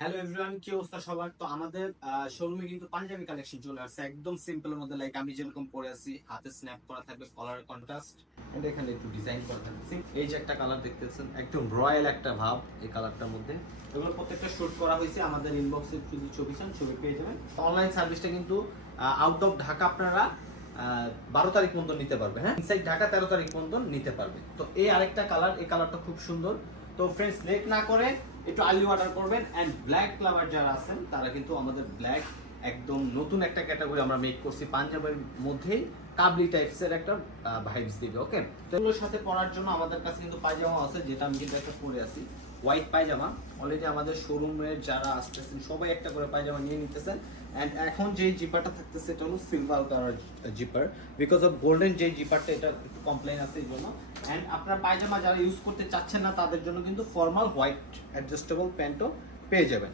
Hello everyone, কি অবস্থা সবার? তো আমাদের শোরুমে কিন্তু পাঞ্জাবি কালেকশন চলে আসছে একদম সিম্পলের মধ্যে। লাইক আমি যেরকম পরে আছি, হাতে স্ন্যাপ করা থাকবে, কলার কন্ট্রাস্ট এন্ড এখানে একটু ডিজাইন করা থাকবে। এই যে একটা কালার দেখতেছেন, একদম রয়্যাল একটা ভাব এই কালারটার মধ্যে। এগুলো প্রত্যেকটা শুট করা হয়েছে আমাদের ইনবক্সে, যদি ছবি চান ছবি পেয়ে যাবেন। অনলাইন সার্ভিসটা কিন্তু আউট অফ ঢাকা আপনারা 12 তারিখ পর্যন্ত নিতে পারবে। হ্যাঁ, ইনসাইড ঢাকা 13 তারিখ পর্যন্ত নিতে পারবে। তো এই আরেকটা কালার, এই কালারটা খুব সুন্দর। তো ফ্রেন্ডস, লেট না করে একটু আর্লি অর্ডার করবেন। অ্যান্ড ব্ল্যাক লাভার যারা আছেন তারা কিন্তু আমাদের ব্ল্যাক একদম নতুন একটা ক্যাটাগরি আমরা মেক করছি, পাঞ্জাবের মধ্যেই কাবলি টাইপসের একটা ভাইবস দিবে। ওকে, তো এগুলোর সাথে পরার জন্য আমাদের কাছে কিন্তু পায়জামা আছে, যেটা আমি কিন্তু একটা পরে আছি, হোয়াইট পায়জামা। অলরেডি আমাদের শোরুমের যারা আসতেছেন সবাই একটা করে পায়জামা নিয়ে নিতেছেন। অ্যান্ড এখন যেই জিপারটা থাকতেছে এটা হলো silver colour zipper, because of golden যে জিপারটা, এটা একটু কমপ্লেন আছে এই জন্য। অ্যান্ড আপনার পায়জামা যারা ইউজ করতে চাচ্ছেন না তাদের জন্য কিন্তু ফর্মাল হোয়াইট অ্যাডজাস্টেবল প্যান্টও পেয়ে যাবেন।